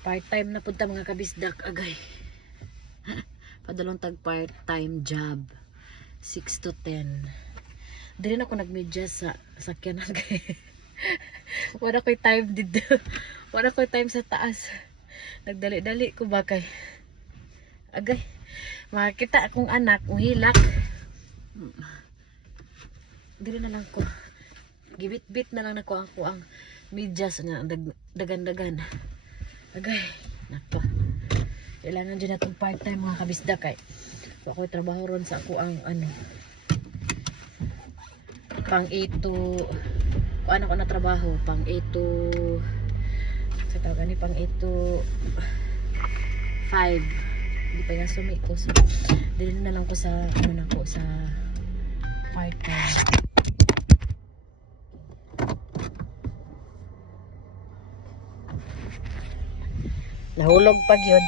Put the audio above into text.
Part-time na punta mga kabisdak agay. Padalong tag part-time job. 6 to 10. Dili na ako nagmedya sa sakyanan kay. Wala ko'y time dito. Wala ko'y time sa taas. Nagdali-dali ko ba kay. Agay. Makakita akong anak, uhilak. Dili na lang ko. Gibit-bit na lang nako ang medyas nga dagan-dagan. Agay, nako. Kailangan dyan natong part-time mga kabisda kay. So ako'y trabaho ron sa ako ang pang 8 to kung ano ko na trabaho, pang 8 to sa tawag ni pang 8 to 5. Hindi pa nga sumi ko. So, dili na lang ko sa sa part-time. Nahulog pag yun.